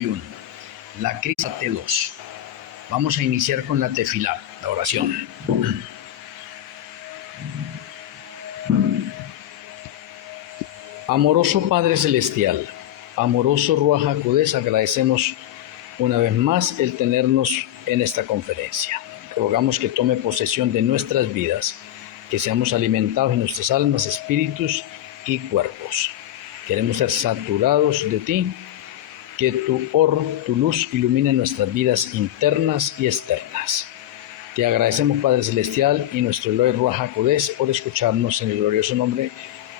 1. La crisis parte 2. Vamos a iniciar con la tefilá, la oración. Amoroso Padre Celestial, amoroso Ruach HaKodesh, agradecemos una vez más el tenernos en esta conferencia. Rogamos que tome posesión de nuestras vidas, que seamos alimentados en nuestras almas, espíritus y cuerpos. Queremos ser saturados de ti, que tu luz ilumine nuestras vidas internas y externas. Te agradecemos, Padre Celestial, y nuestro Eloi Ruach HaKodesh por escucharnos en el glorioso nombre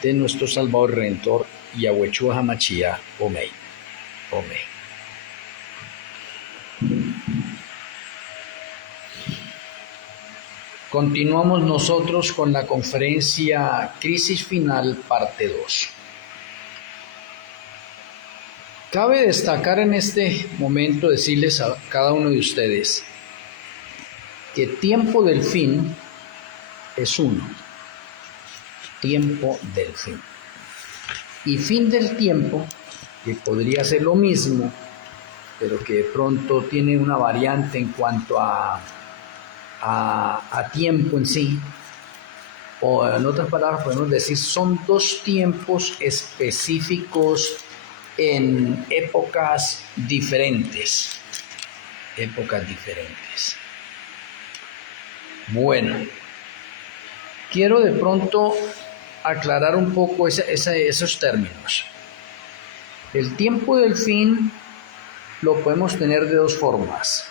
de nuestro Salvador y Redentor, Yahweh HaMashiach. Amén. Amén. Continuamos nosotros con la conferencia Crisis Final, parte 2. Cabe destacar en este momento, decirles a cada uno de ustedes que tiempo del fin es uno. Tiempo del fin. Y fin del tiempo, que podría ser lo mismo, pero que de pronto tiene una variante en cuanto a tiempo en sí, o en otras palabras podemos decir, son dos tiempos específicos en épocas diferentes. Bueno, quiero de pronto aclarar un poco esos términos. El tiempo del fin lo podemos tener de dos formas.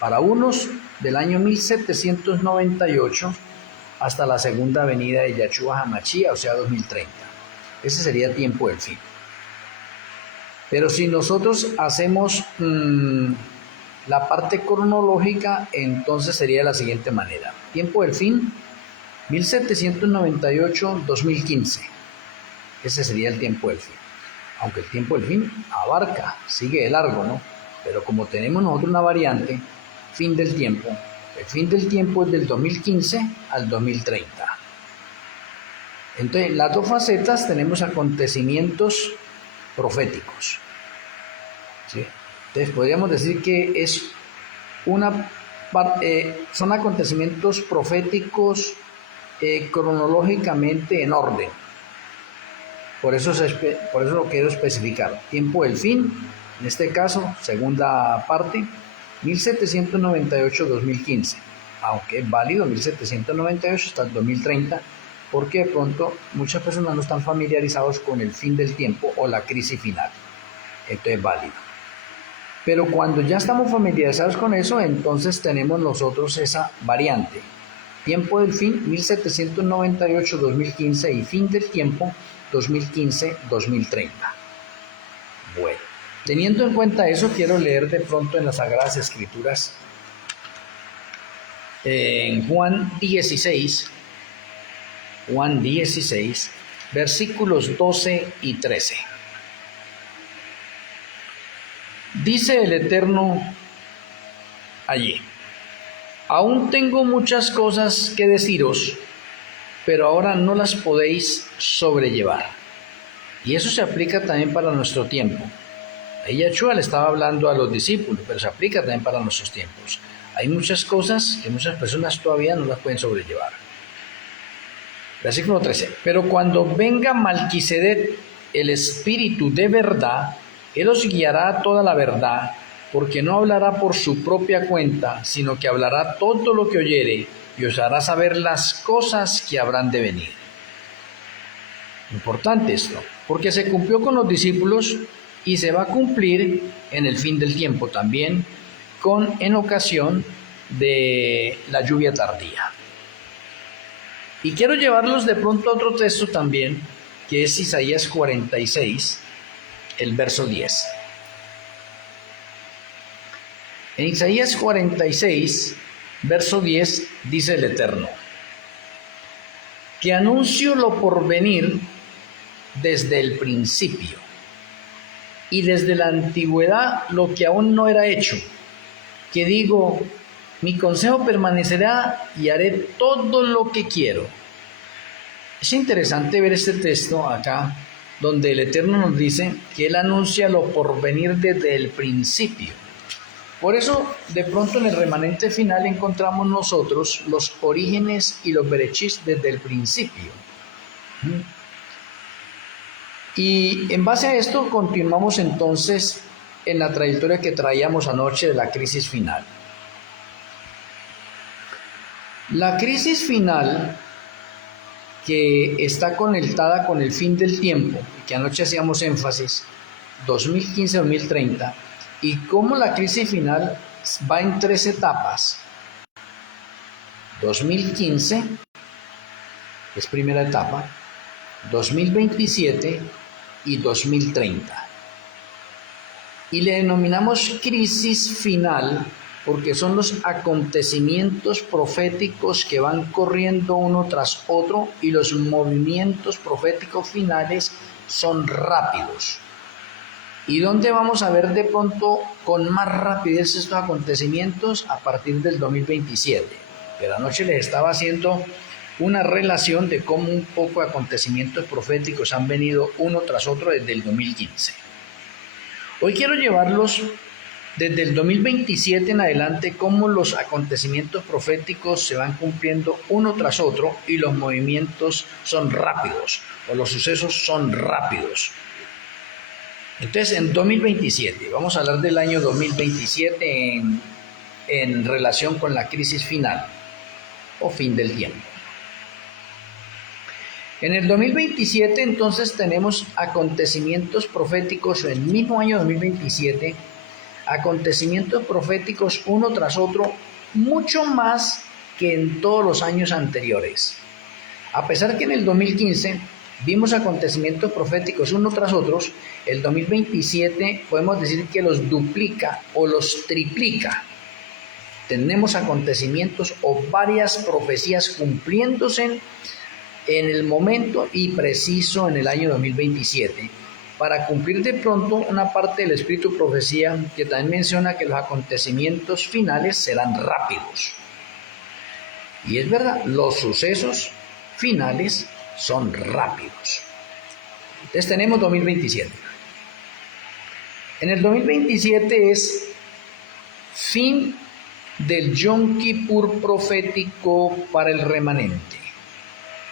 Para unos, del año 1798 hasta la segunda venida de Yahshua HaMashiach, o sea, 2030. Ese sería tiempo del fin. Pero si nosotros hacemos la parte cronológica, entonces sería de la siguiente manera. Tiempo del fin, 1798-2015. Ese sería el tiempo del fin. Aunque el tiempo del fin sigue de largo, ¿no? Pero como tenemos nosotros una variante, fin del tiempo, el fin del tiempo es del 2015 al 2030. Entonces, las dos facetas tenemos acontecimientos proféticos, ¿sí? Entonces podríamos decir que es son acontecimientos proféticos cronológicamente en orden. Por eso lo quiero especificar. Tiempo del fin, en este caso, segunda parte, 1798-2015, aunque es válido 1798 hasta el 2030, porque de pronto muchas personas no están familiarizados con el fin del tiempo o la crisis final. Esto es válido. Pero cuando ya estamos familiarizados con eso, entonces tenemos nosotros esa variante. Tiempo del fin, 1798-2015, y fin del tiempo, 2015-2030. Bueno, teniendo en cuenta eso, quiero leer de pronto en las Sagradas Escrituras, en Juan 16, versículos 12 y 13. Dice el Eterno allí: aún tengo muchas cosas que deciros, pero ahora no las podéis sobrellevar. Y eso se aplica también para nuestro tiempo. Ahí Yahshua le estaba hablando a los discípulos, pero se aplica también para nuestros tiempos. Hay muchas cosas que muchas personas todavía no las pueden sobrellevar. Versículo 13. Pero cuando venga Malquisedec, el Espíritu de verdad, Él os guiará a toda la verdad, porque no hablará por su propia cuenta, sino que hablará todo lo que oyere, y os hará saber las cosas que habrán de venir. Importante esto, porque se cumplió con los discípulos y se va a cumplir en el fin del tiempo también, en ocasión de la lluvia tardía. Y quiero llevarlos de pronto a otro texto también, que es Isaías 46, el verso 10. En Isaías 46, verso 10, dice el Eterno: que anuncio lo por venir desde el principio, y desde la antigüedad lo que aún no era hecho, que digo, mi consejo permanecerá y haré todo lo que quiero. Es interesante ver este texto acá, donde el Eterno nos dice que Él anuncia lo por venir desde el principio. Por eso, de pronto en el remanente final encontramos nosotros los orígenes y los berechís desde el principio. Y en base a esto continuamos entonces en la trayectoria que traíamos anoche de la crisis final. La crisis final, que está conectada con el fin del tiempo, que anoche hacíamos énfasis, 2015-2030, y cómo la crisis final va en 3 etapas. 2015 es primera etapa, 2027 y 2030. Y le denominamos crisis final porque son los acontecimientos proféticos que van corriendo uno tras otro y los movimientos proféticos finales son rápidos. ¿Y dónde vamos a ver de pronto con más rapidez estos acontecimientos? A partir del 2027. Pero anoche les estaba haciendo una relación de cómo un poco de acontecimientos proféticos han venido uno tras otro desde el 2015. Hoy quiero llevarlos desde el 2027 en adelante, cómo los acontecimientos proféticos se van cumpliendo uno tras otro y los movimientos son rápidos, o los sucesos son rápidos. Entonces, en 2027, vamos a hablar del año 2027 en relación con la crisis final o fin del tiempo. En el 2027 entonces tenemos acontecimientos proféticos en el mismo año 2027, acontecimientos proféticos uno tras otro, mucho más que en todos los años anteriores. A pesar que en el 2015 vimos acontecimientos proféticos uno tras otros, el 2027 podemos decir que los duplica o los triplica. Tenemos acontecimientos o varias profecías cumpliéndose en el momento y preciso en el año 2027, para cumplir de pronto una parte del espíritu profecía que también menciona que los acontecimientos finales serán rápidos. Y es verdad, los sucesos finales son rápidos. Entonces tenemos 2027. En el 2027 es fin del Yom Kippur profético para el remanente.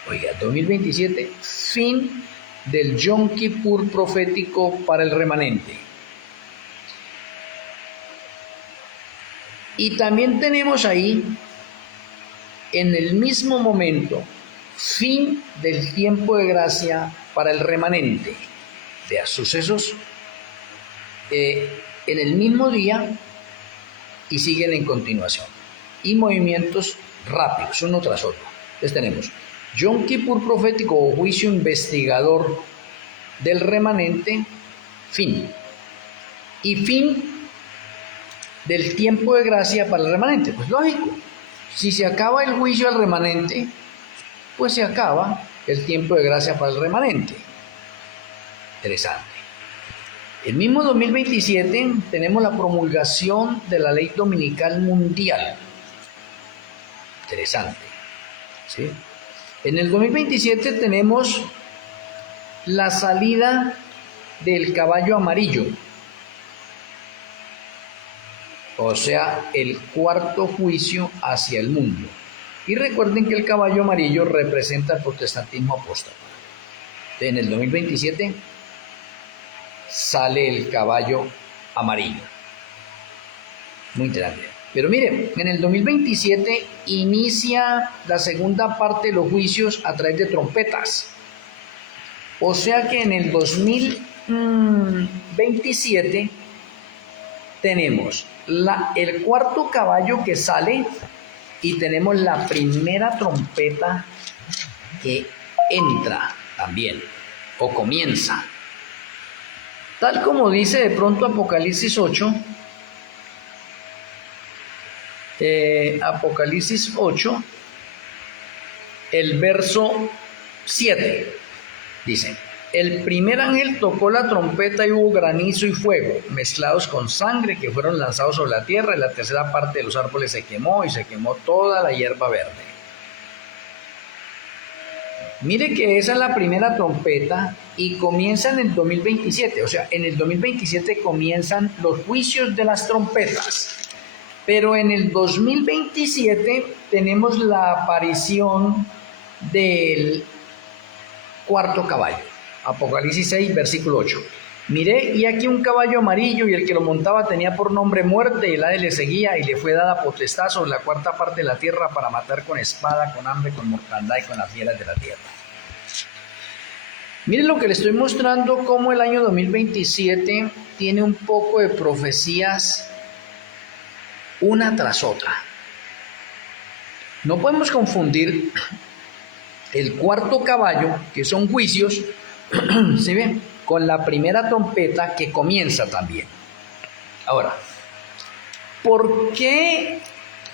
Oiga, 2027, fin del Yom Kippur profético para el remanente. Y también tenemos ahí, en el mismo momento, fin del tiempo de gracia para el remanente. Vea, sucesos en el mismo día y siguen en continuación. Y movimientos rápidos, uno tras otro. Entonces tenemos Yom Kippur profético o juicio investigador del remanente, fin. Y fin del tiempo de gracia para el remanente. Pues lógico, si se acaba el juicio al remanente, pues se acaba el tiempo de gracia para el remanente. Interesante. El mismo 2027 tenemos la promulgación de la ley dominical mundial. Interesante. ¿Sí? En el 2027 tenemos la salida del caballo amarillo, o sea, el cuarto juicio hacia el mundo. Y recuerden que el caballo amarillo representa el protestantismo apóstata. En el 2027 sale el caballo amarillo. Muy interesante. Pero miren, en el 2027 inicia la segunda parte de los juicios a través de trompetas. O sea que en el 2027 tenemos el cuarto caballo que sale y tenemos la primera trompeta que entra también o comienza. Tal como dice de pronto Apocalipsis 8, Apocalipsis 8, el verso 7, dice: el primer ángel tocó la trompeta y hubo granizo y fuego, mezclados con sangre, que fueron lanzados sobre la tierra, y la tercera parte de los árboles se quemó, y se quemó toda la hierba verde. Mire que esa es la primera trompeta y comienza en el 2027, o sea, en el 2027 comienzan los juicios de las trompetas, pero en el 2027 tenemos la aparición del cuarto caballo, Apocalipsis 6, versículo 8. Miré y aquí un caballo amarillo y el que lo montaba tenía por nombre muerte y el Hades le seguía y le fue dada potestad sobre la cuarta parte de la tierra para matar con espada, con hambre, con mortandad y con las fieras de la tierra. Miren lo que le estoy mostrando, cómo el año 2027 tiene un poco de profecías una tras otra. No podemos confundir el cuarto caballo, que son juicios, ¿sí ven?, con la primera trompeta que comienza también. Ahora, ¿por qué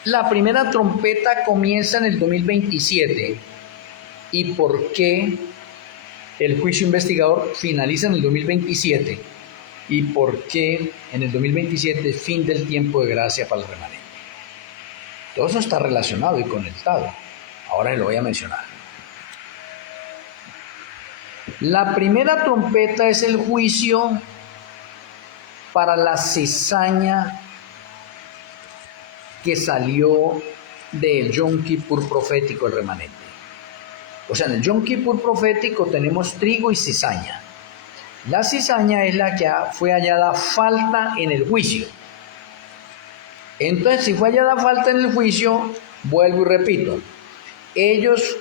la primera trompeta comienza en el 2027? ¿Y por qué el juicio investigador finaliza en el 2027? ¿Y por qué en el 2027 es fin del tiempo de gracia para el remanente? Todo eso está relacionado y conectado. Ahora lo voy a mencionar. La primera trompeta es el juicio para la cizaña que salió del Yom Kippur profético, el remanente. O sea, en el Yom Kippur profético tenemos trigo y cizaña. La cizaña es la que fue hallada falta en el juicio. Entonces, si fue hallada falta en el juicio, vuelvo y repito, ellos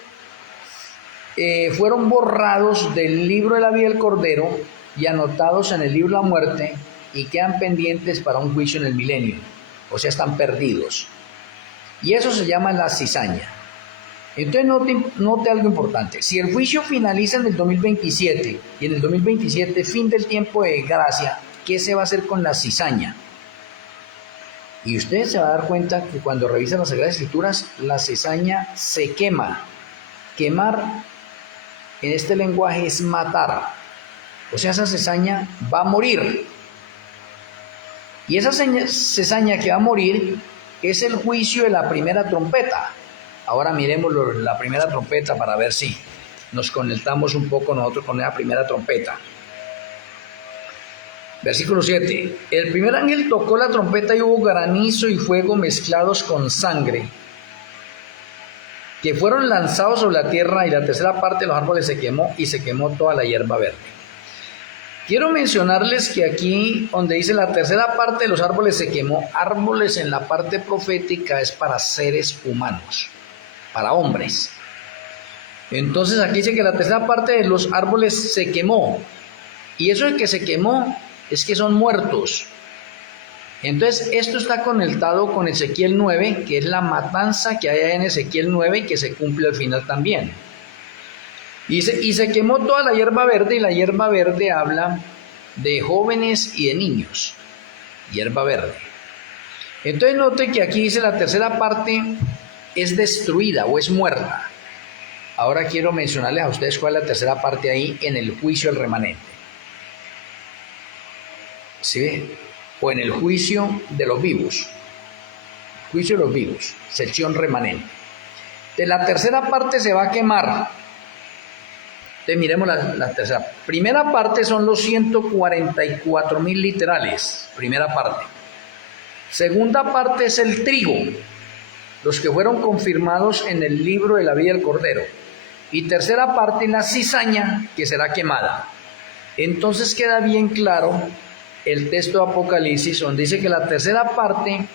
fueron borrados del libro de la vida del Cordero y anotados en el libro de la muerte y quedan pendientes para un juicio en el milenio, o sea, están perdidos. Y eso se llama la cizaña. Entonces note algo importante: si el juicio finaliza en el 2027 y en el 2027 fin del tiempo de gracia, ¿qué se va a hacer con la cizaña? Y usted se va a dar cuenta que cuando revisan las Sagradas Escrituras, la cizaña se quema. Quemar en este lenguaje es matar. O sea, esa cizaña va a morir. Y esa cizaña que va a morir es el juicio de la primera trompeta. Ahora miremos la primera trompeta para ver si nos conectamos un poco nosotros con la primera trompeta. Versículo 7. El primer ángel tocó la trompeta y hubo granizo y fuego mezclados con sangre, que fueron lanzados sobre la tierra, y la tercera parte de los árboles se quemó y se quemó toda la hierba verde. Quiero mencionarles que aquí donde dice la tercera parte de los árboles se quemó, árboles en la parte profética es para seres humanos, para hombres. Entonces aquí dice que la tercera parte de los árboles se quemó, y eso de que se quemó es que son muertos. Entonces esto está conectado con Ezequiel 9, que es la matanza que hay en Ezequiel 9 y que se cumple al final también. Y se quemó toda la hierba verde, y la hierba verde habla de jóvenes y de niños. Hierba verde. Entonces note que aquí dice la tercera parte es destruida o es muerta. Ahora quiero mencionarles a ustedes cuál es la tercera parte ahí en el juicio del remanente. ¿Sí? O en el juicio de los vivos. Juicio de los vivos, sección remanente. De la tercera parte se va a quemar. Entonces miremos la tercera. Primera parte son los 144,000 literales. Primera parte. Segunda parte es el trigo, los que fueron confirmados en el libro de la vida del Cordero. Y tercera parte, la cizaña, que será quemada. Entonces queda bien claro el texto de Apocalipsis, donde dice que la tercera parte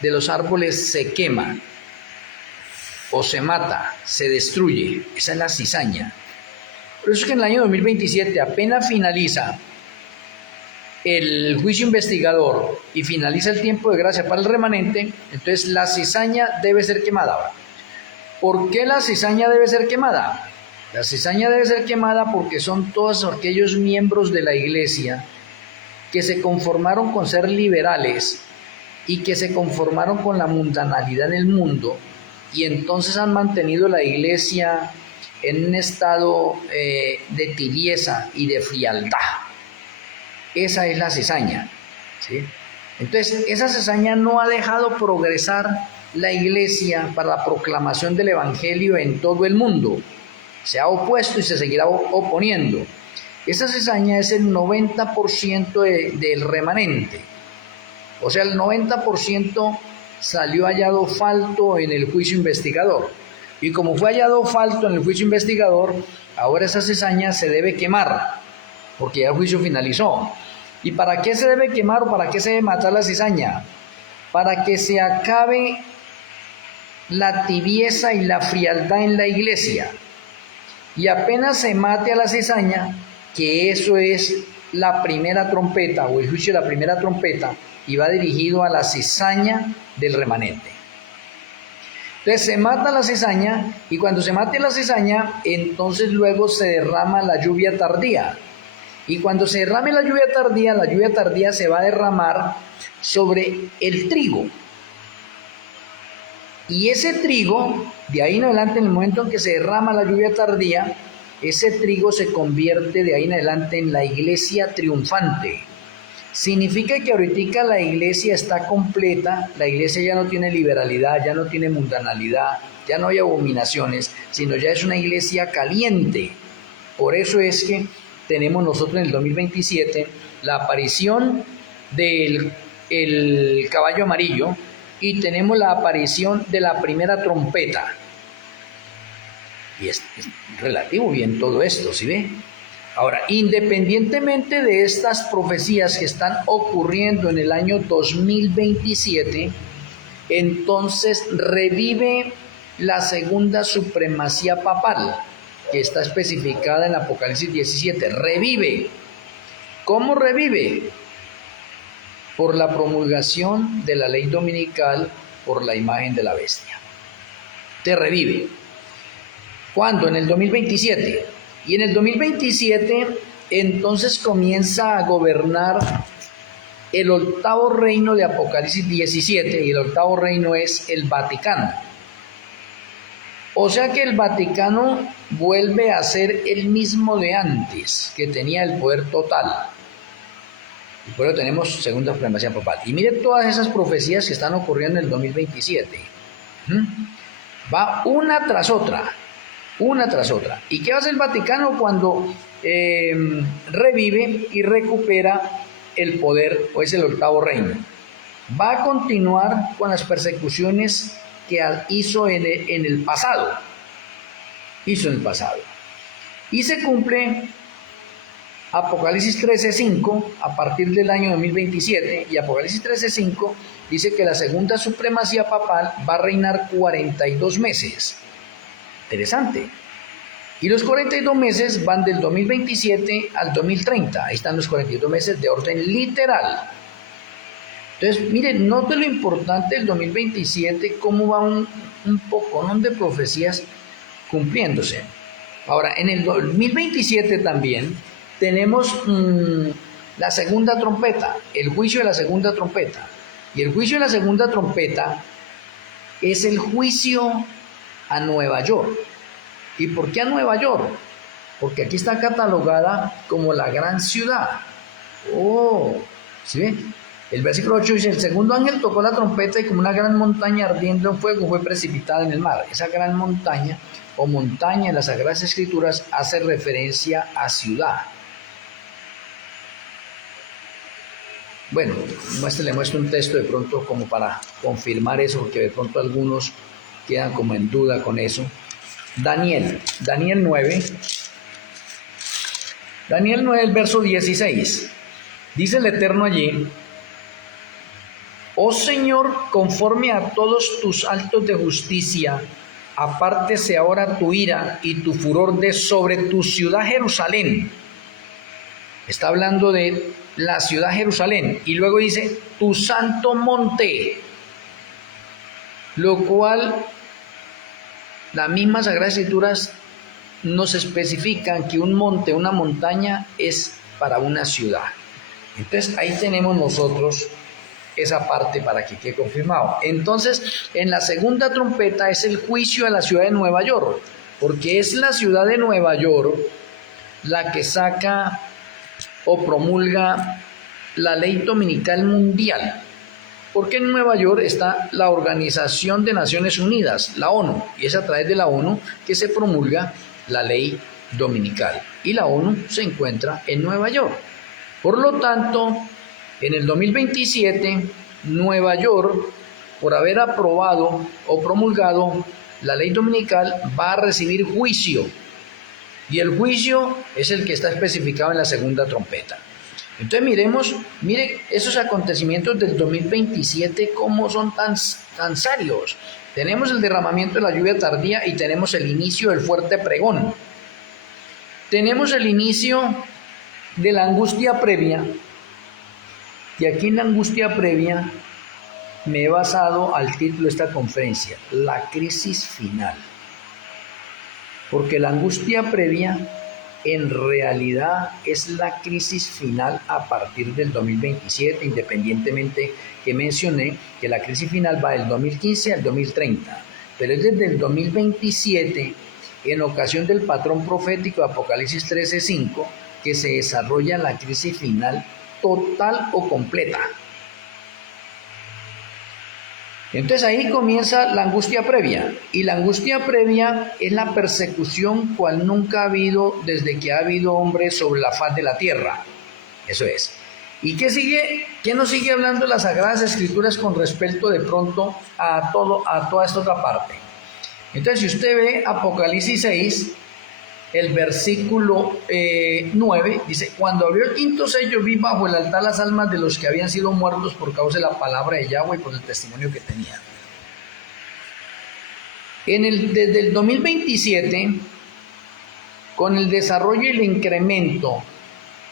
de los árboles se quema, o se mata, se destruye. Esa es la cizaña. Por eso es que en el año 2027, apenas finaliza el juicio investigador y finaliza el tiempo de gracia para el remanente, entonces la cizaña debe ser quemada. Ahora, ¿por qué la cizaña debe ser quemada? La cizaña debe ser quemada porque son todos aquellos miembros de la iglesia que se conformaron con ser liberales y que se conformaron con la mundanalidad en el mundo, y entonces han mantenido la iglesia en un estado de tibieza y de frialdad. Esa es la cizaña, ¿sí? Entonces, esa cizaña no ha dejado progresar la iglesia para la proclamación del evangelio en todo el mundo. se ha opuesto y se seguirá oponiendo. Esa cizaña es el 90% del remanente. O sea, el 90% salió hallado falto en el juicio investigador. Y como fue hallado falto en el juicio investigador, ahora esa cizaña se debe quemar, porque ya el juicio finalizó. ¿Y para qué se debe quemar o para qué se debe matar la cizaña? Para que se acabe la tibieza y la frialdad en la iglesia. Y apenas se mate a la cizaña, que eso es la primera trompeta o el juicio de la primera trompeta, y va dirigido a la cizaña del remanente. Entonces se mata la cizaña, y cuando se mate la cizaña, entonces luego se derrama la lluvia tardía. Y cuando se derrame la lluvia tardía se va a derramar sobre el trigo. Y ese trigo, de ahí en adelante, en el momento en que se derrama la lluvia tardía, ese trigo se convierte de ahí en adelante en la iglesia triunfante. Significa que ahorita la iglesia está completa, la iglesia ya no tiene liberalidad, ya no tiene mundanalidad, ya no hay abominaciones, sino ya es una iglesia caliente. Por eso es que tenemos nosotros en el 2027 la aparición del caballo amarillo y tenemos la aparición de la primera trompeta. Y es relativo bien todo esto, ¿sí ve? Ahora, independientemente de estas profecías que están ocurriendo en el año 2027, entonces revive la segunda supremacía papal, que está especificada en Apocalipsis 17. Revive. ¿Cómo revive? Por la promulgación de la ley dominical por la imagen de la bestia. Te revive. ¿Cuándo? En el 2027. Y en el 2027 entonces comienza a gobernar el octavo reino de Apocalipsis 17, y el octavo reino es el Vaticano. O sea que el Vaticano vuelve a ser el mismo de antes, que tenía el poder total. Y por eso tenemos segunda supremacía papal. Y mire todas esas profecías que están ocurriendo en el 2027. Va una tras otra. Una tras otra. ¿Y qué hace el Vaticano cuando revive y recupera el poder, o es el octavo reino? Va a continuar con las persecuciones que hizo en el pasado. Hizo en el pasado. Y se cumple Apocalipsis 13:5 a partir del año 2027. Y Apocalipsis 13:5 dice que la segunda supremacía papal va a reinar 42 meses. Interesante. Y los 42 meses van del 2027 al 2030. Ahí están los 42 meses de orden literal. Entonces, miren, note lo importante del 2027, cómo va un poconón de profecías cumpliéndose. Ahora, en el 2027 también tenemos la segunda trompeta, el juicio de la segunda trompeta. Y el juicio de la segunda trompeta es el juicio a Nueva York. ¿Y por qué a Nueva York? Porque aquí está catalogada como la gran ciudad. Oh, ¿sí ven? El versículo 8 dice: el segundo ángel tocó la trompeta y como una gran montaña ardiendo en fuego fue precipitada en el mar. Esa gran montaña o montaña en las Sagradas Escrituras hace referencia a ciudad. Bueno, le muestro un texto de pronto como para confirmar eso, porque de pronto algunos quedan como en duda con eso. Daniel 9, el verso 16. Dice el Eterno allí: oh Señor, conforme a todos tus actos de justicia, apártese ahora tu ira y tu furor de sobre tu ciudad Jerusalén. Está hablando de la ciudad Jerusalén. Y luego dice: tu santo monte. Lo cual las mismas Sagradas Escrituras nos especifican que un monte, una montaña, es para una ciudad. Entonces ahí tenemos nosotros esa parte para que quede confirmado. Entonces, en la segunda trompeta es el juicio a la ciudad de Nueva York, porque es la ciudad de Nueva York la que saca o promulga la ley dominical mundial. Porque en Nueva York está la Organización de Naciones Unidas, la ONU, y es a través de la ONU que se promulga la ley dominical. Y la ONU se encuentra en Nueva York. Por lo tanto, en el 2027, Nueva York, por haber aprobado o promulgado la ley dominical, va a recibir juicio. Y el juicio es el que está especificado en la segunda trompeta. Entonces mire esos acontecimientos del 2027 cómo son tan serios. Tenemos el derramamiento de la lluvia tardía y tenemos el inicio del fuerte pregón. Tenemos el inicio de la angustia previa. Y aquí en la angustia previa me he basado al título de esta conferencia, la crisis final. Porque la angustia previa en realidad es la crisis final a partir del 2027, independientemente que mencioné que la crisis final va del 2015 al 2030, pero es desde el 2027, en ocasión del patrón profético de Apocalipsis 13:5, que se desarrolla la crisis final total o completa. Entonces ahí comienza la angustia previa, y la angustia previa es la persecución cual nunca ha habido desde que ha habido hombres sobre la faz de la tierra. Eso es. ¿Y qué sigue? ¿Qué nos sigue hablando las Sagradas Escrituras con respecto de pronto a toda esta otra parte? Entonces, si usted ve Apocalipsis 6, el versículo 9, dice: cuando abrió el quinto sello, vi bajo el altar las almas de los que habían sido muertos por causa de la palabra de Yahweh y por el testimonio que tenían. Desde el 2027, con el desarrollo y el incremento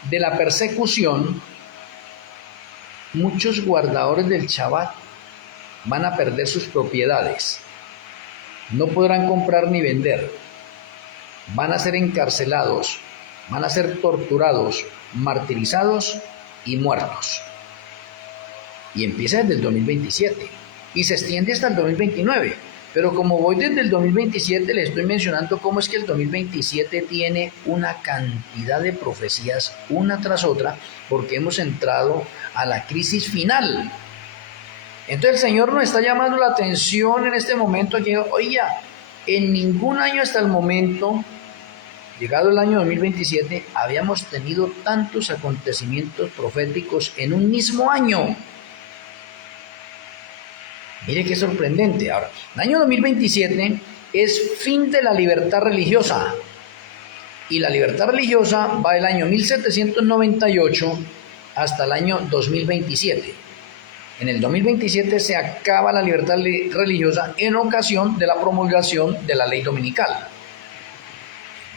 de la persecución, muchos guardadores del Shabbat van a perder sus propiedades. No podrán comprar ni vender. Van a ser encarcelados, van a ser torturados, martirizados y muertos. Y empieza desde el 2027 y se extiende hasta el 2029. Pero como voy desde el 2027, les estoy mencionando cómo es que el 2027 tiene una cantidad de profecías una tras otra, porque hemos entrado a la crisis final. Entonces el Señor nos está llamando la atención en este momento, que oiga, en ningún año hasta el momento, llegado el año 2027, habíamos tenido tantos acontecimientos proféticos en un mismo año. Mire qué sorprendente. Ahora, el año 2027 es fin de la libertad religiosa. Y la libertad religiosa va del año 1798 hasta el año 2027. En el 2027 se acaba la libertad religiosa en ocasión de la promulgación de la ley dominical.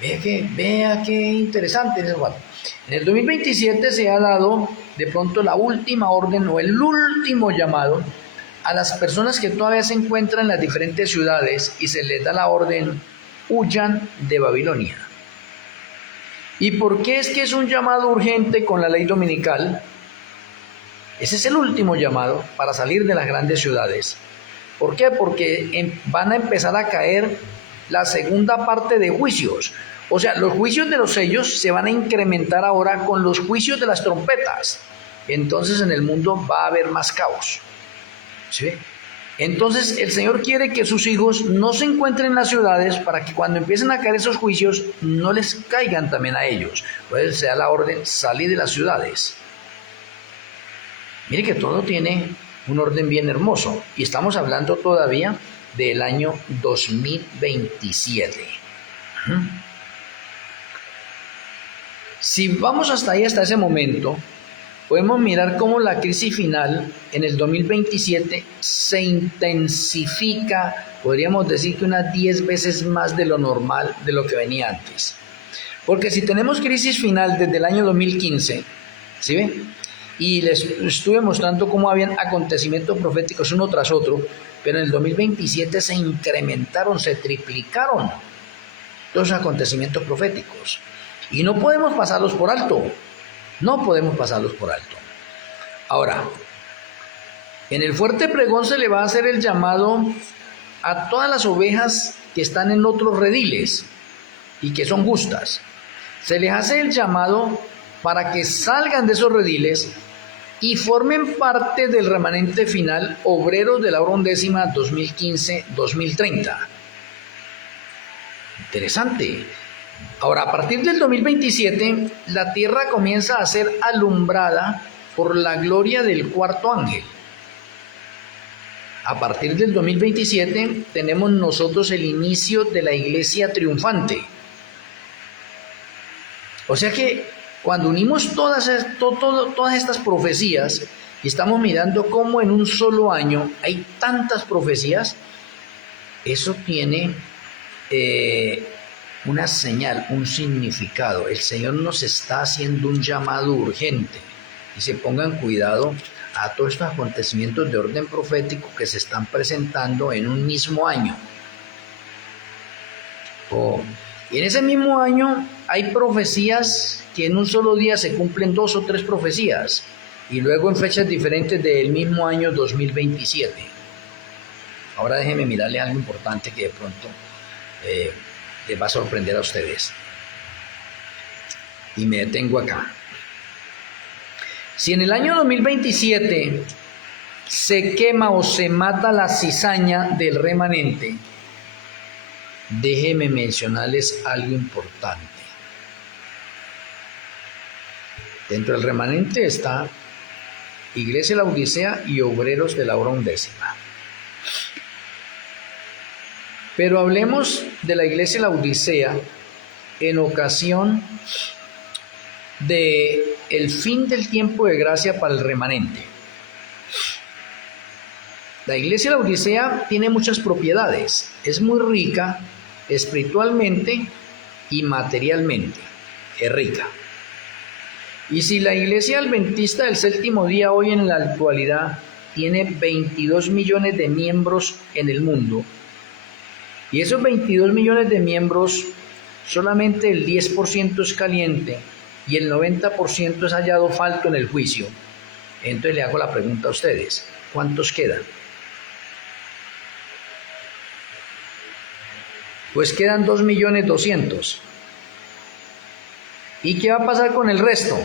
Vea qué interesante. En el 2027 se ha dado de pronto la última orden o el último llamado a las personas que todavía se encuentran en las diferentes ciudades, y se les da la orden: huyan de Babilonia. ¿Y por qué es que es un llamado urgente con la ley dominical? Ese es el último llamado para salir de las grandes ciudades. ¿Por qué? Porque van a empezar a caer la segunda parte de juicios. O sea, los juicios de los sellos se van a incrementar ahora con los juicios de las trompetas. Entonces en el mundo va a haber más caos. ¿Sí? Entonces el Señor quiere que sus hijos no se encuentren en las ciudades, para que cuando empiecen a caer esos juicios no les caigan también a ellos. Pues se da la orden: salir de las ciudades. Mire que todo tiene un orden bien hermoso, y estamos hablando todavía del año 2027. Si vamos hasta ahí, hasta ese momento, podemos mirar cómo la crisis final en el 2027 se intensifica, podríamos decir que unas 10 veces más de lo normal, de lo que venía antes. Porque si tenemos crisis final desde el año 2015, ¿sí ve? Y les estuve mostrando cómo habían acontecimientos proféticos uno tras otro, pero en el 2027 se incrementaron, se triplicaron los acontecimientos proféticos. Y no podemos pasarlos por alto. No podemos pasarlos por alto. Ahora, en el fuerte pregón se le va a hacer el llamado a todas las ovejas que están en otros rediles y que son justas. Se les hace el llamado para que salgan de esos rediles y formen parte del remanente final, obreros de la hora undécima 2015-2030. Interesante. Ahora, a partir del 2027, la tierra comienza a ser alumbrada por la gloria del cuarto ángel. A partir del 2027 tenemos nosotros el inicio de la iglesia triunfante. O sea que cuando unimos todas estas profecías y estamos mirando cómo en un solo año hay tantas profecías, eso tiene una señal, un significado. El Señor nos está haciendo un llamado urgente y se pongan cuidado a todos estos acontecimientos de orden profético que se están presentando en un mismo año. Y en ese mismo año hay profecías que en un solo día se cumplen 2 o 3 profecías y luego en fechas diferentes del mismo año 2027. Ahora déjenme mirarle algo importante que de pronto les va a sorprender a ustedes. Y me detengo acá. Si en el año 2027 se quema o se mata la cizaña del remanente, déjenme mencionarles algo importante. Dentro del remanente está Iglesia de la Odisea y obreros de la hora undécima. Pero hablemos de la Iglesia de la Odisea en ocasión de el fin del tiempo de gracia para el remanente. La Iglesia de la Odisea tiene muchas propiedades, es muy rica espiritualmente y materialmente, es rica. Y si la Iglesia Adventista del Séptimo Día hoy en la actualidad tiene 22 millones de miembros en el mundo, y esos 22 millones de miembros solamente el 10% es caliente y el 90% es hallado falto en el juicio, entonces le hago la pregunta a ustedes, ¿cuántos quedan? Pues quedan 2.200.000. ¿Y qué va a pasar con el resto?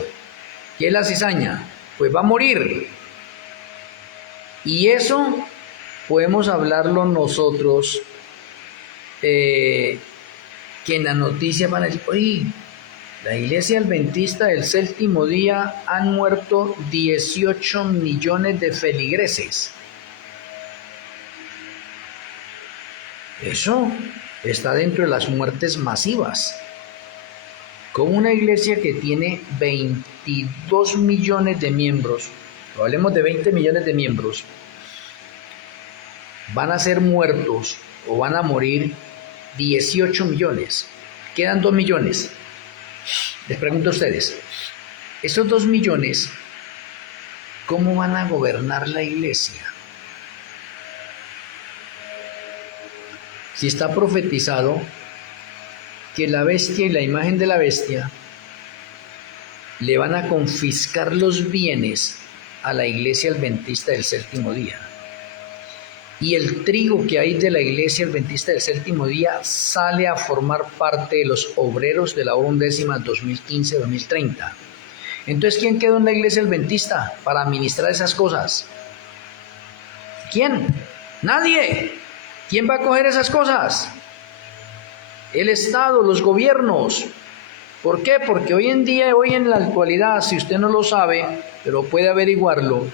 ¿Qué es la cizaña? Pues va a morir. Y eso podemos hablarlo nosotros, que en la noticia van a decir, oye, la Iglesia Adventista del Séptimo Día han muerto 18 millones de feligreses. Eso está dentro de las muertes masivas. Como una iglesia que tiene 22 millones de miembros, o hablemos de 20 millones de miembros, van a ser muertos o van a morir 18 millones. Quedan 2 millones. Les pregunto a ustedes, esos 2 millones, ¿cómo van a gobernar la iglesia? Si está profetizado que la bestia y la imagen de la bestia le van a confiscar los bienes a la Iglesia Adventista del Séptimo Día. Y el trigo que hay de la Iglesia Adventista del Séptimo Día sale a formar parte de los obreros de la hora undécima 2015-2030. Entonces, ¿quién quedó en la Iglesia Adventista para administrar esas cosas? ¿Quién? Nadie. ¿Quién va a coger esas cosas? El Estado, los gobiernos. ¿Por qué? Porque hoy en día, hoy en la actualidad, si usted no lo sabe, pero puede averiguarlo,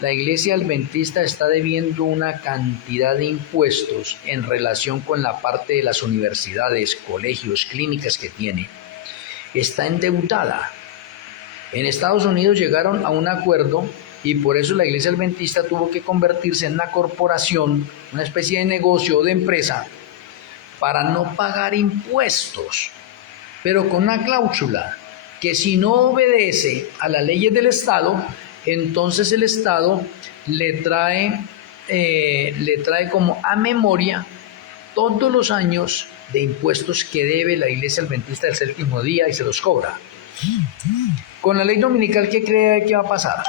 la Iglesia Adventista está debiendo una cantidad de impuestos en relación con la parte de las universidades, colegios, clínicas que tiene. Está endeudada. En Estados Unidos llegaron a un acuerdo y por eso la Iglesia Adventista tuvo que convertirse en una corporación, una especie de negocio o de empresa, para no pagar impuestos, pero con una cláusula, que si no obedece a las leyes del Estado, entonces el Estado le trae como a memoria todos los años de impuestos que debe la Iglesia Adventista del Séptimo Día y se los cobra. Con la ley dominical, ¿qué cree que va a pasar?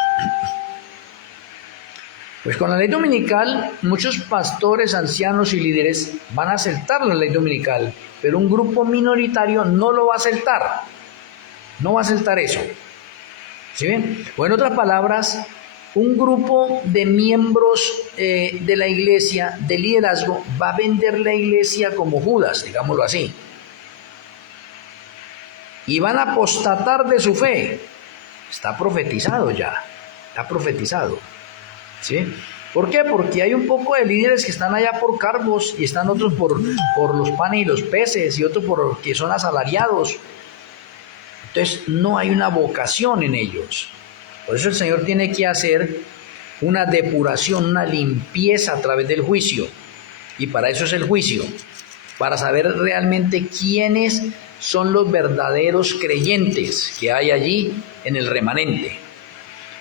Pues con la ley dominical, muchos pastores, ancianos y líderes van a aceptar la ley dominical, pero un grupo minoritario no lo va a aceptar. No va a aceptar eso. ¿Sí ven? O en otras palabras, un grupo de miembros de la iglesia, de liderazgo, va a vender la iglesia como Judas, digámoslo así. y van a apostatar de su fe. Está profetizado ya, está profetizado. ¿Sí? ¿Por qué? Porque hay un poco de líderes que están allá por cargos y están otros por los panes y los peces y otros porque son asalariados. Entonces no hay una vocación en ellos. Por eso el Señor tiene que hacer una depuración, una limpieza a través del juicio. Y para eso es el juicio, para saber realmente quiénes son los verdaderos creyentes que hay allí en el remanente.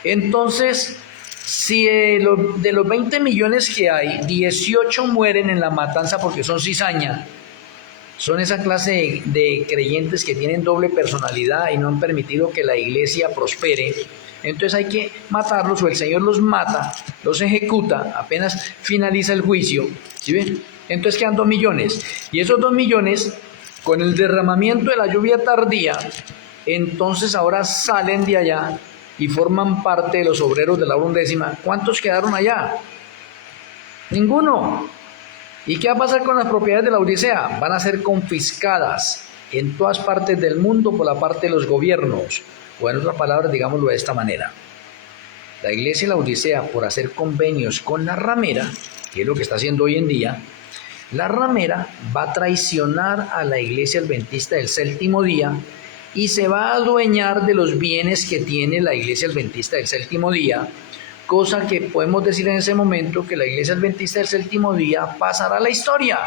Entonces, si de los 20 millones que hay, 18 mueren en la matanza porque son cizaña, son esa clase de creyentes que tienen doble personalidad y no han permitido que la iglesia prospere, entonces hay que matarlos, o el Señor los mata, los ejecuta, apenas finaliza el juicio, ¿sí ven? Entonces quedan 2 millones, y esos 2 millones, con el derramamiento de la lluvia tardía, entonces ahora salen de allá y forman parte de los obreros de la obra undécima. ¿Cuántos quedaron allá? Ninguno. ¿Y qué va a pasar con las propiedades de la Odisea? Van a ser confiscadas en todas partes del mundo por la parte de los gobiernos. O en otras palabras, digámoslo de esta manera. La iglesia de la Odisea, por hacer convenios con la ramera, que es lo que está haciendo hoy en día, la ramera va a traicionar a la iglesia adventista del séptimo día y se va a adueñar de los bienes que tiene la iglesia adventista del séptimo día, cosa que podemos decir en ese momento que la iglesia adventista del séptimo día pasará a la historia.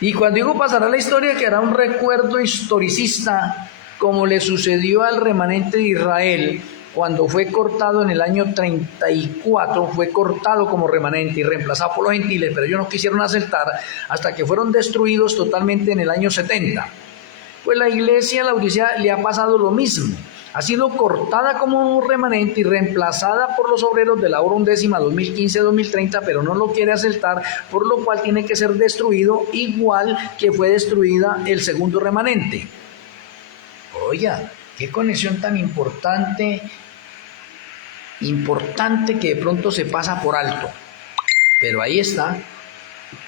Y cuando digo pasará a la historia, quedará un recuerdo historicista, como le sucedió al remanente de Israel, cuando fue cortado en el año 34, fue cortado como remanente y reemplazado por los gentiles, pero ellos no quisieron aceptar hasta que fueron destruidos totalmente en el año 70. Pues la iglesia, la Odisea, le ha pasado lo mismo. Ha sido cortada como un remanente y reemplazada por los obreros de la obra undécima 2015-2030, pero no lo quiere aceptar, por lo cual tiene que ser destruido igual que fue destruida el segundo remanente. Oiga, qué conexión tan importante que de pronto se pasa por alto. Pero ahí está,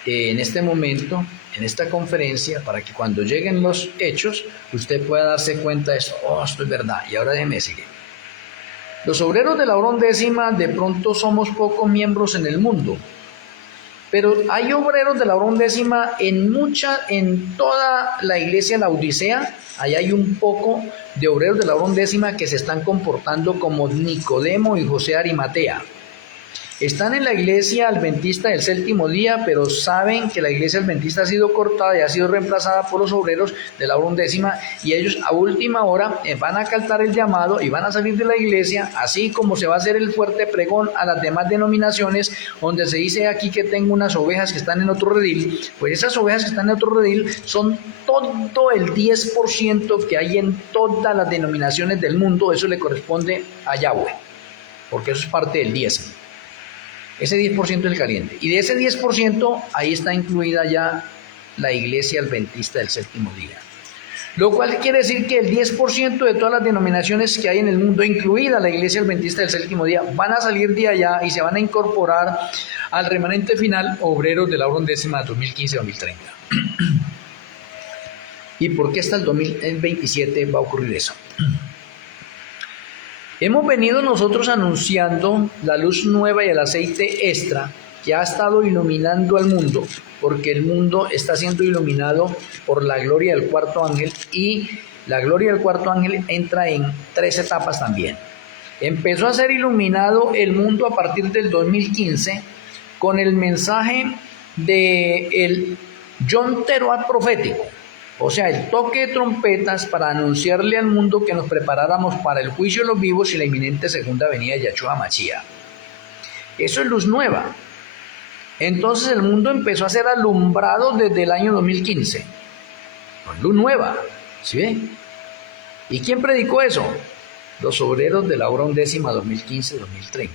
en este momento, en esta conferencia, para que cuando lleguen los hechos, usted pueda darse cuenta de esto. Oh, esto es verdad. Y ahora déjeme seguir. Los obreros de la obra undécima, de pronto somos pocos miembros en el mundo, pero hay obreros de la obra undécima en toda la iglesia de la Odisea. Ahí hay un poco de obreros de la obra undécima que se están comportando como Nicodemo y José Arimatea. Están en la iglesia adventista del séptimo día, pero saben que la iglesia adventista ha sido cortada y ha sido reemplazada por los obreros de la obra undécima, y ellos a última hora van a acatar el llamado y van a salir de la iglesia, así como se va a hacer el fuerte pregón a las demás denominaciones, donde se dice aquí que tengo unas ovejas que están en otro redil. Pues esas ovejas que están en otro redil son todo el 10% que hay en todas las denominaciones del mundo. Eso le corresponde a Yahweh, porque eso es parte del diezmo. Ese 10% es el caliente. Y de ese 10%, ahí está incluida ya la iglesia adventista del séptimo día. Lo cual quiere decir que el 10% de todas las denominaciones que hay en el mundo, incluida la iglesia adventista del séptimo día, van a salir de allá y se van a incorporar al remanente final, obreros de la obra undécima 2015-2030. ¿Y por qué hasta el 2027 va a ocurrir eso? Hemos venido nosotros anunciando la luz nueva y el aceite extra que ha estado iluminando al mundo, porque el mundo está siendo iluminado por la gloria del cuarto ángel, y la gloria del cuarto ángel entra en 3 etapas también. Empezó a ser iluminado el mundo a partir del 2015 con el mensaje del Yom Teruah profético. O sea, el toque de trompetas para anunciarle al mundo que nos preparáramos para el juicio de los vivos y la inminente segunda venida de Yahshua Mashiach. Eso es luz nueva. Entonces el mundo empezó a ser alumbrado desde el año 2015. Con luz nueva. ¿Sí ven? ¿Y quién predicó eso? Los obreros de la obra undécima 2015-2030.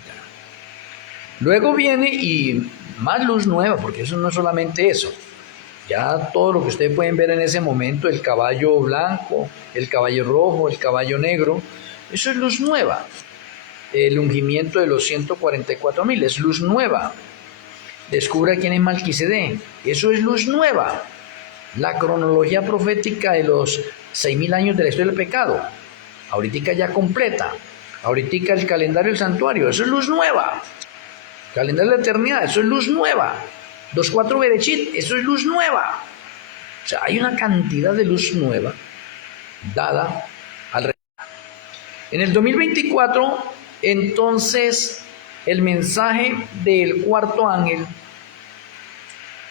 Luego viene y más luz nueva, porque eso no es solamente eso. Ya todo lo que ustedes pueden ver en ese momento, el caballo blanco, el caballo rojo, el caballo negro, eso es luz nueva. El ungimiento de los 144,000 es luz nueva. Descubra quién es Melquisedec, eso es luz nueva. la cronología profética de los 6.000 años de la historia del pecado. Ahorita ya completa. Ahorita el calendario del santuario, eso es luz nueva. Calendario de la eternidad, eso es luz nueva. 2.4 Berechit, eso es luz nueva. O sea, hay una cantidad de luz nueva dada al rey. En el 2024, entonces, el mensaje del cuarto ángel,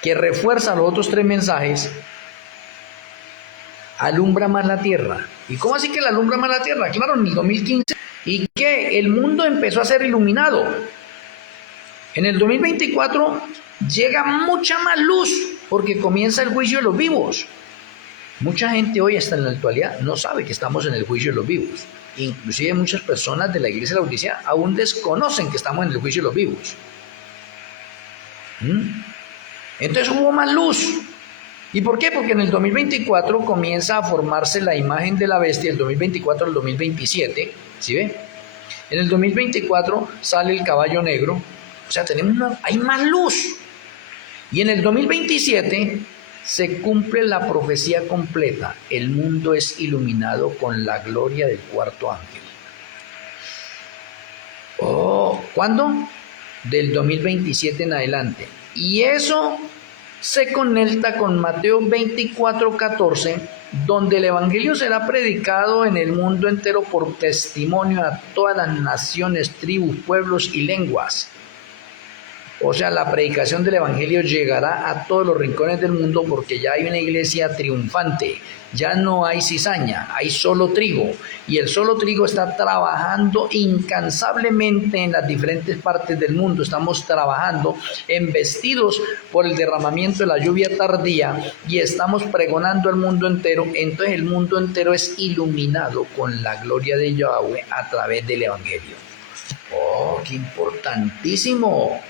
que refuerza los otros 3 mensajes, alumbra más la tierra. ¿Y cómo así que la alumbra más la tierra? Claro, en el 2015, y que el mundo empezó a ser iluminado. En el 2024 llega mucha más luz, porque comienza el juicio de los vivos. Mucha gente hoy, hasta en la actualidad, no sabe que estamos en el juicio de los vivos. Inclusive muchas personas de la iglesia de la Odisea aún desconocen que estamos en el juicio de los vivos. Entonces hubo más luz. ¿Y por qué? Porque en el 2024 comienza a formarse la imagen de la bestia, el 2024 al 2027, ¿sí ve? En el 2024 sale el caballo negro, o sea, hay más luz. Y en el 2027 se cumple la profecía completa, el mundo es iluminado con la gloria del cuarto ángel. ¿Cuándo? Del 2027 en adelante. Y eso se conecta con Mateo 24:14, donde el evangelio será predicado en el mundo entero por testimonio a todas las naciones, tribus, pueblos y lenguas. O sea, la predicación del evangelio llegará a todos los rincones del mundo, porque ya hay una iglesia triunfante. Ya no hay cizaña, hay solo trigo. Y el solo trigo está trabajando incansablemente en las diferentes partes del mundo. Estamos trabajando embestidos por el derramamiento de la lluvia tardía y estamos pregonando al mundo entero. Entonces el mundo entero es iluminado con la gloria de Yahweh a través del evangelio. ¡Oh, qué importantísimo!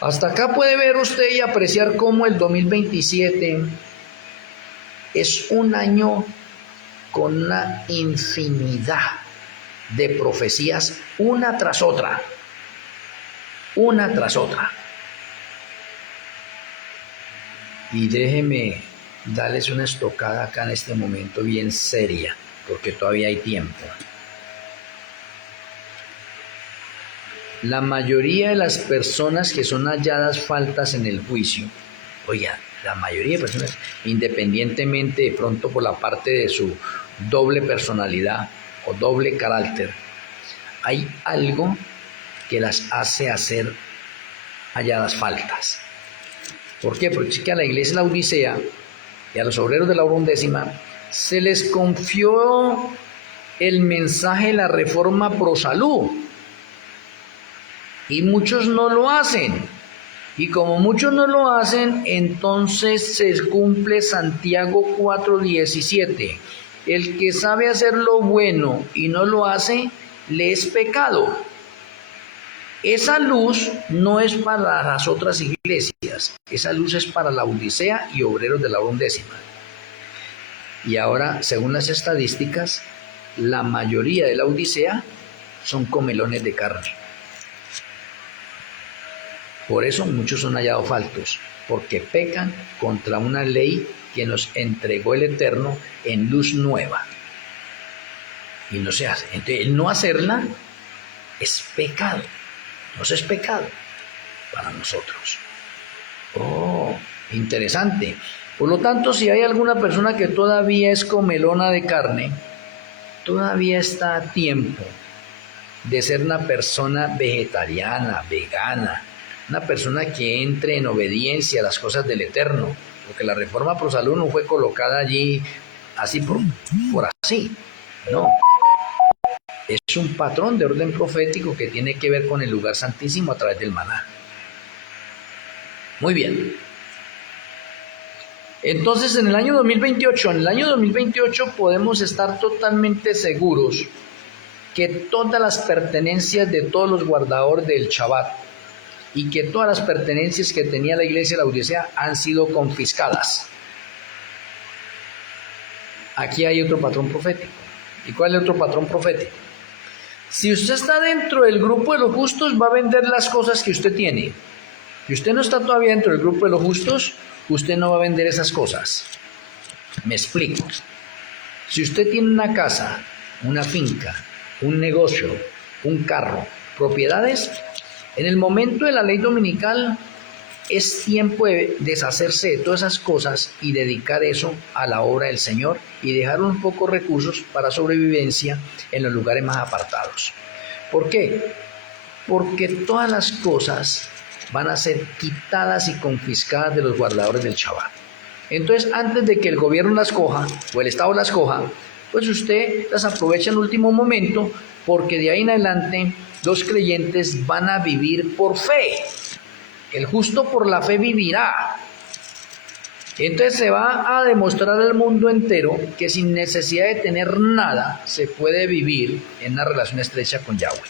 Hasta acá puede ver usted y apreciar cómo el 2027 es un año con una infinidad de profecías, una tras otra. Y déjeme darles una estocada acá en este momento bien seria, porque todavía hay tiempo. La mayoría de las personas que son halladas faltas en el juicio, oiga, la mayoría de personas, independientemente de pronto por la parte de su doble personalidad o doble carácter, hay algo que las hace hacer halladas faltas. ¿Por qué? Porque es que a la iglesia de la Odisea y a los obreros de la hora undécima se les confió el mensaje de la reforma pro salud. Y muchos no lo hacen. Y como muchos no lo hacen, entonces se cumple Santiago 4:17. El que sabe hacer lo bueno y no lo hace, le es pecado. Esa luz no es para las otras iglesias. Esa luz es para la Odisea y obreros de la hora undécima. Y ahora, según las estadísticas, la mayoría de la Odisea son comelones de carne. Por eso muchos son hallados faltos, porque pecan contra una ley que nos entregó el Eterno en luz nueva. Y no se hace. Entonces, el no hacerla es pecado. No es pecado para nosotros. Oh, interesante. Por lo tanto, si hay alguna persona que todavía es comelona de carne, todavía está a tiempo de ser una persona vegetariana, vegana, una persona que entre en obediencia a las cosas del Eterno, porque la reforma pro salud no fue colocada allí así por así, no. Es un patrón de orden profético que tiene que ver con el lugar santísimo a través del maná. Muy bien. Entonces, en el año 2028 podemos estar totalmente seguros que todas las pertenencias de todos los guardadores del Shabbat y que todas las pertenencias que tenía la iglesia de la Odisea han sido confiscadas. Aquí hay otro patrón profético. ¿Y cuál es el otro patrón profético? Si usted está dentro del grupo de los justos, va a vender las cosas que usted tiene. Si usted no está todavía dentro del grupo de los justos, usted no va a vender esas cosas. Me explico. Si usted tiene una casa, una finca, un negocio, un carro, propiedades, en el momento de la ley dominical es tiempo de deshacerse de todas esas cosas y dedicar eso a la obra del Señor y dejar unos pocos recursos para sobrevivencia en los lugares más apartados. ¿Por qué? Porque todas las cosas van a ser quitadas y confiscadas de los guardadores del Shabbat. Entonces, antes de que el gobierno las coja o el Estado las coja, pues usted las aprovecha en último momento, porque de ahí en adelante los creyentes van a vivir por fe. El justo por la fe vivirá. Entonces se va a demostrar al mundo entero que sin necesidad de tener nada se puede vivir en una relación estrecha con Yahweh.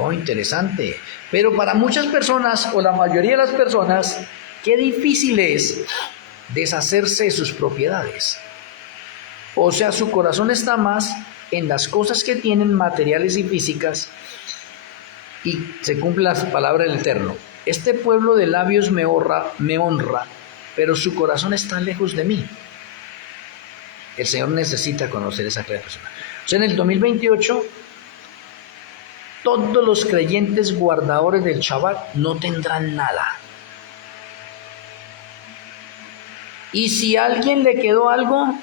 Oh, interesante. Pero para muchas personas, o la mayoría de las personas, qué difícil es deshacerse de sus propiedades. O sea, su corazón está más en las cosas que tienen materiales y físicas, y se cumple la palabra del Eterno. Este pueblo de labios me honra, pero su corazón está lejos de mí. El Señor necesita conocer esa clase de persona. O sea, en el 2028, todos los creyentes guardadores del Shabbat no tendrán nada. Y si a alguien le quedó algo,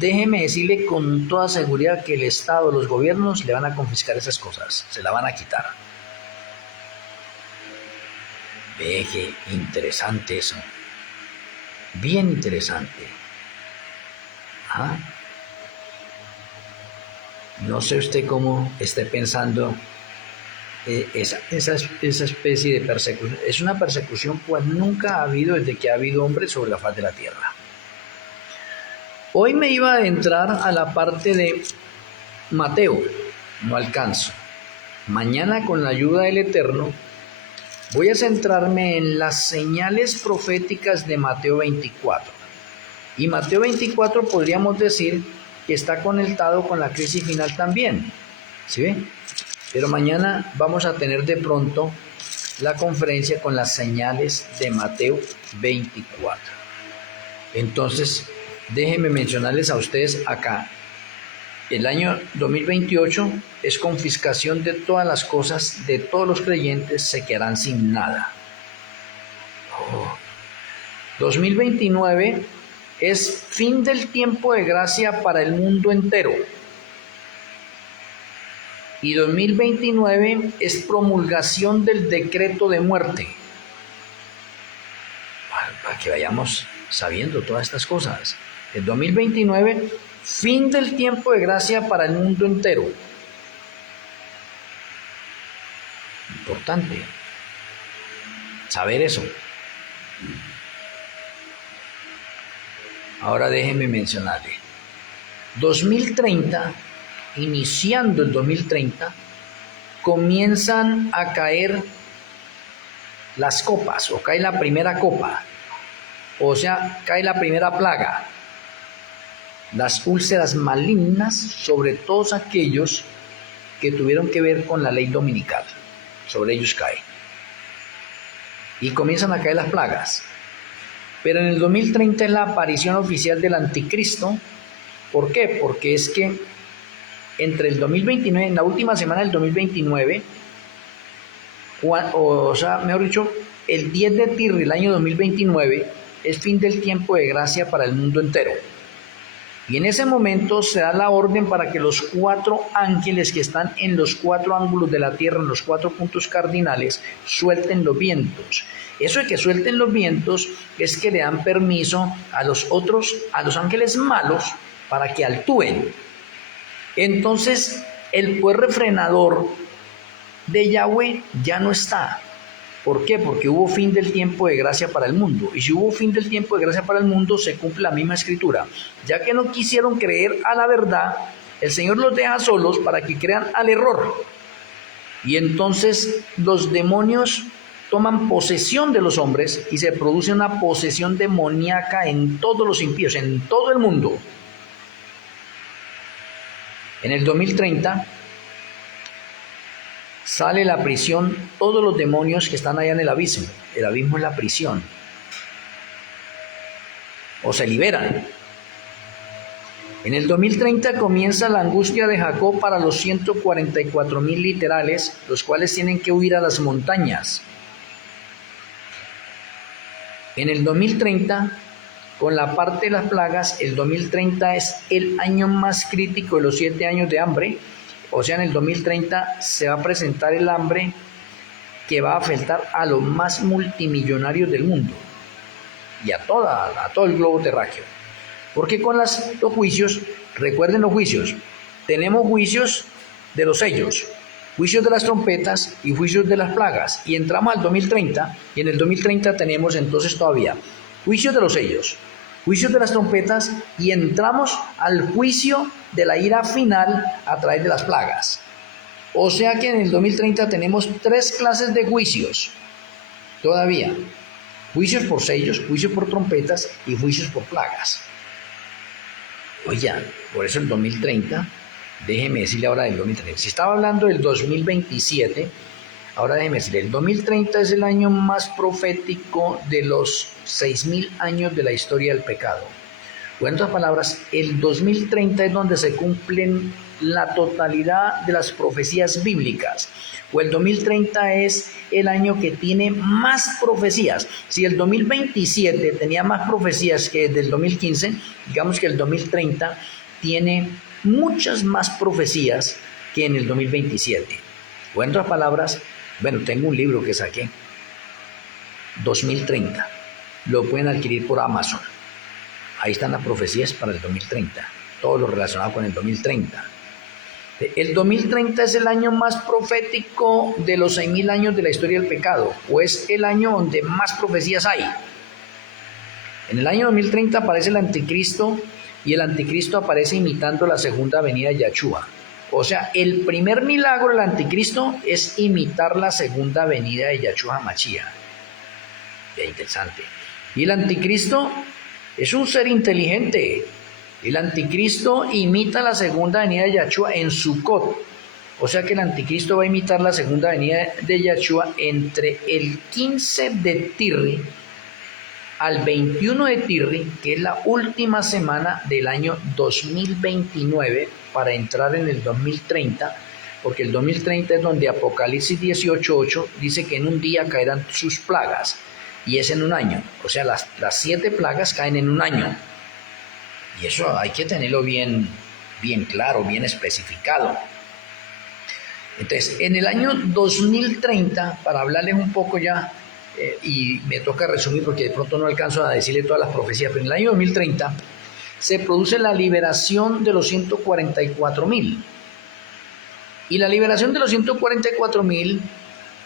déjeme decirle con toda seguridad que el Estado, los gobiernos le van a confiscar esas cosas, se la van a quitar. Ve que interesante eso, bien interesante. No sé usted cómo esté pensando esa especie de persecución. Es una persecución pues nunca ha habido desde que ha habido hombres sobre la faz de la tierra. Hoy me iba a adentrar a la parte de Mateo, no alcanzo. Mañana, con la ayuda del Eterno, voy a centrarme en las señales proféticas de Mateo 24. Y Mateo 24 podríamos decir que está conectado con la crisis final también. ¿Sí ve? Pero mañana vamos a tener de pronto la conferencia con las señales de Mateo 24. Entonces, déjenme mencionarles a ustedes acá. El año 2028 es confiscación de todas las cosas, de todos los creyentes se quedarán sin nada. 2029 es fin del tiempo de gracia para el mundo entero. Y 2029 es promulgación del decreto de muerte. Para que vayamos sabiendo todas estas cosas. El 2029, fin del tiempo de gracia para el mundo entero. Importante saber eso. Ahora déjenme mencionarle. 2030, iniciando el 2030, comienzan a caer las copas, o cae la primera copa, o sea, cae la primera plaga, las úlceras malignas sobre todos aquellos que tuvieron que ver con la ley dominical, sobre ellos cae. Y comienzan a caer las plagas. Pero en el 2030 es la aparición oficial del anticristo. ¿Por qué? Porque es que entre el 2029, en la última semana del 2029, o sea, mejor dicho, el 10 de Tirri, el año 2029, es fin del tiempo de gracia para el mundo entero. Y en ese momento se da la orden para que los 4 ángeles que están en los 4 ángulos de la tierra, en los 4 puntos cardinales, suelten los vientos. Eso de que suelten los vientos es que le dan permiso a los ángeles malos, para que actúen. Entonces, el poder refrenador de Yahweh ya no está. ¿Por qué? Porque hubo fin del tiempo de gracia para el mundo. Y si hubo fin del tiempo de gracia para el mundo, se cumple la misma escritura. Ya que no quisieron creer a la verdad, el Señor los deja solos para que crean al error. Y entonces los demonios toman posesión de los hombres y se produce una posesión demoníaca en todos los impíos, en todo el mundo. En el 2030 sale la prisión todos los demonios que están allá en el abismo. El abismo es la prisión. O se liberan. En el 2030 comienza la angustia de Jacob para los 144,000 literales, los cuales tienen que huir a las montañas. En el 2030, con la parte de las plagas, el 2030 es el año más crítico de los 7 años de hambre. O sea, en el 2030 se va a presentar el hambre que va a afectar a los más multimillonarios del mundo y a todo el globo terráqueo. Porque con los juicios, recuerden los juicios, tenemos juicios de los sellos, juicios de las trompetas y juicios de las plagas. Y entramos al 2030 y en el 2030 tenemos entonces todavía juicios de los sellos, juicios de las trompetas y entramos al juicio de la ira final a través de las plagas. O sea que en el 2030 tenemos 3 clases de juicios todavía. Juicios por sellos, juicios por trompetas y juicios por plagas. Oye, por eso el 2030, déjeme decirle ahora del 2030. Si estaba hablando del 2027, ahora déjeme decirle, el 2030 es el año más profético de los 6,000 años de la historia del pecado. O en otras palabras, el 2030 es donde se cumplen la totalidad de las profecías bíblicas. O el 2030 es el año que tiene más profecías. Si el 2027 tenía más profecías que desde el 2015, digamos que el 2030 tiene muchas más profecías que en el 2027. O en otras palabras, bueno, tengo un libro que saqué, 2030. Lo pueden adquirir por Amazon. Ahí están las profecías para el 2030. Todo lo relacionado con el 2030. El 2030 es el año más profético de los 6,000 años de la historia del pecado, o es el año donde más profecías hay. En el año 2030 aparece el anticristo, y el anticristo aparece imitando la segunda venida de Yahshua. O sea, el primer milagro del anticristo es imitar la segunda venida de Yahshua Mashiach. Es interesante. Y el anticristo es un ser inteligente. El anticristo imita la segunda venida de Yahshua en Sukkot. O sea que el anticristo va a imitar la segunda venida de Yahshua entre el 15 de Tirri al 21 de Tirri, que es la última semana del año 2029 para entrar en el 2030, porque el 2030 es donde Apocalipsis 18:8 dice que en un día caerán sus plagas, y es en un año. O sea, las 7 plagas caen en un año. Y eso hay que tenerlo bien claro, bien especificado. Entonces, en el año 2030, para hablarles un poco ya, y me toca resumir porque de pronto no alcanzo a decirle todas las profecías, pero en el año 2030 se produce la liberación de los 144,000. Y la liberación de los 144,000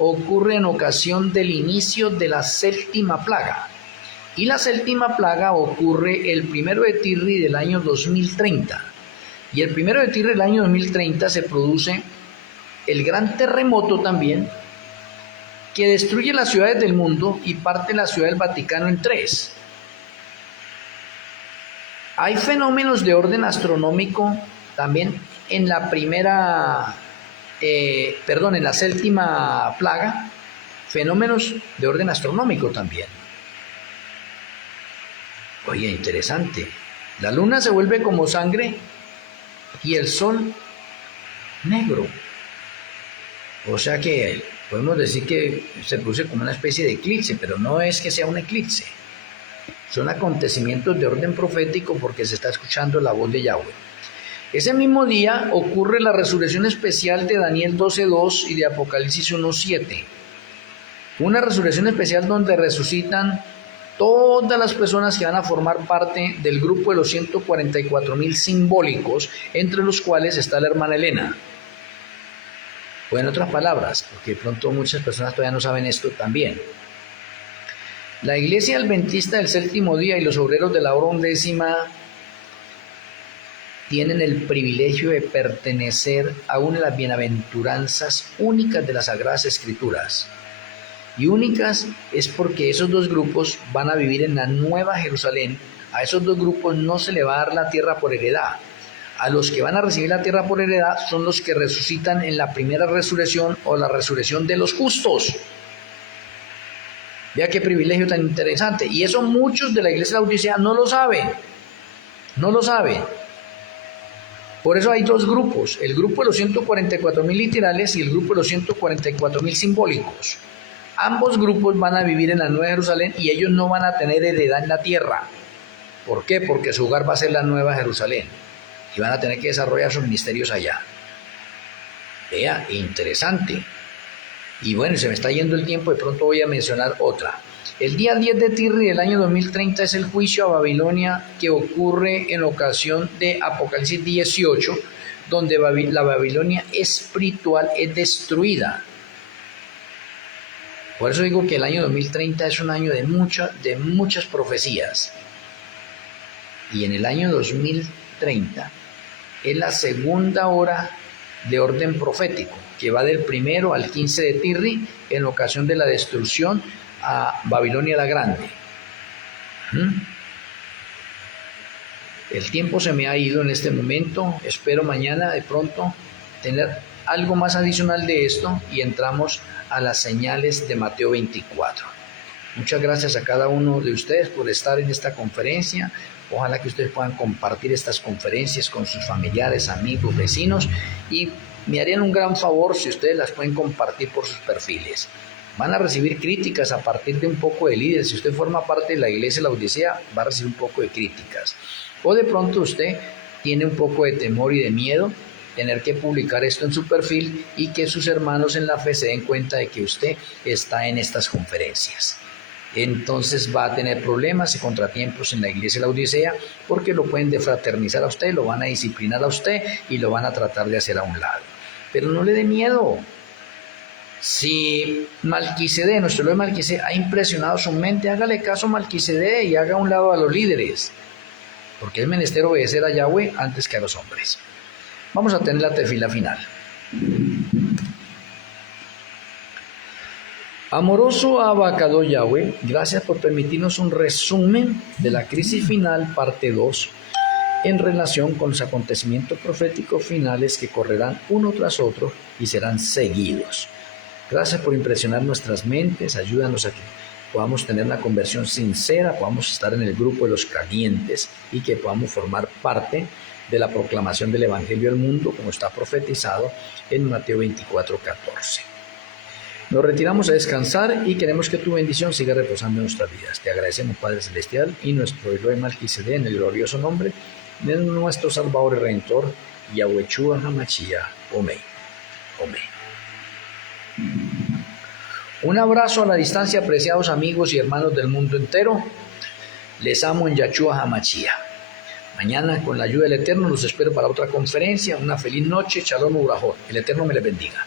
ocurre en ocasión del inicio de la 7ª plaga. Y la 7ª plaga ocurre el 1 de Tirri del año 2030. Y el 1 de Tirri del año 2030 se produce el gran terremoto también, que destruye las ciudades del mundo y parte la ciudad del Vaticano en 3. Hay fenómenos de orden astronómico también en la en la 7ª plaga, fenómenos de orden astronómico también. Oye, interesante. La luna se vuelve como sangre y el sol negro. O sea que podemos decir que se produce como una especie de eclipse, pero no es que sea un eclipse. Son acontecimientos de orden profético porque se está escuchando la voz de Yahweh. Ese mismo día ocurre la resurrección especial de Daniel 12:2 y de Apocalipsis 1:7. Una resurrección especial donde resucitan todas las personas que van a formar parte del grupo de los 144,000 simbólicos, entre los cuales está la hermana Elena. O en otras palabras, porque de pronto muchas personas todavía no saben esto también. La iglesia adventista del 7º día y los obreros de la hora 11ª tienen el privilegio de pertenecer a una de las bienaventuranzas únicas de las Sagradas Escrituras. Y únicas es porque esos 2 grupos van a vivir en la Nueva Jerusalén. A esos 2 grupos no se le va a dar la tierra por heredad. A los que van a recibir la tierra por heredad son los que resucitan en la primera resurrección o la resurrección de los justos. Vea qué privilegio tan interesante. Y eso muchos de la iglesia de la Odisea no lo saben. No lo saben. Por eso hay dos grupos. El grupo de los 144.000 literales y el grupo de los 144.000 simbólicos. Ambos grupos van a vivir en la Nueva Jerusalén y ellos no van a tener heredad en la tierra. ¿Por qué? Porque su hogar va a ser la Nueva Jerusalén. Y van a tener que desarrollar sus ministerios allá. Vea, interesante. Y bueno, se me está yendo el tiempo, de pronto voy a mencionar otra. El día 10 de Tirri del año 2030 es el juicio a Babilonia que ocurre en ocasión de Apocalipsis 18, donde la Babilonia espiritual es destruida. Por eso digo que el año 2030 es un año de muchas profecías. Y en el año 2030 es la segunda hora de orden profético, que va del 1 al 15 de Tirri, en ocasión de la destrucción a Babilonia la Grande. El tiempo se me ha ido en este momento, espero mañana de pronto tener algo más adicional de esto y entramos a las señales de Mateo 24. Muchas gracias a cada uno de ustedes por estar en esta conferencia. Ojalá que ustedes puedan compartir estas conferencias con sus familiares, amigos, vecinos, y me harían un gran favor si ustedes las pueden compartir por sus perfiles. Van a recibir críticas a partir de un poco de líderes. Si usted forma parte de la iglesia de la Odisea, va a recibir un poco de críticas. O de pronto usted tiene un poco de temor y de miedo tener que publicar esto en su perfil y que sus hermanos en la fe se den cuenta de que usted está en estas conferencias. Entonces va a tener problemas y contratiempos en la iglesia de la Odisea porque lo pueden defraternizar a usted, lo van a disciplinar a usted y lo van a tratar de hacer a un lado. Pero no le dé miedo. Si Malquisedec, nuestro Elohim Malquisedec, ha impresionado su mente, hágale caso a Malquisedec y haga a un lado a los líderes, porque es menester obedecer a Yahweh antes que a los hombres. Vamos a tener la tefila final. Amoroso Abacado Yahweh, gracias por permitirnos un resumen de la crisis final, parte 2, en relación con los acontecimientos proféticos finales que correrán uno tras otro y serán seguidos. Gracias por impresionar nuestras mentes, ayúdanos a que podamos tener una conversión sincera, podamos estar en el grupo de los calientes y que podamos formar parte de la proclamación del Evangelio al mundo, como está profetizado en Mateo 24:14. Nos retiramos a descansar y queremos que tu bendición siga reposando en nuestras vidas. Te agradecemos, Padre Celestial, y nuestro Elohim Malquisedec, en el glorioso nombre de nuestro Salvador y Redentor, Yahweh Hamashiach. Amén. Amén. Un abrazo a la distancia, apreciados amigos y hermanos del mundo entero. Les amo en Yahshua Hamashiach. Mañana, con la ayuda del Eterno, los espero para otra conferencia. Una feliz noche. Shalom Ubrajot. El Eterno me les bendiga.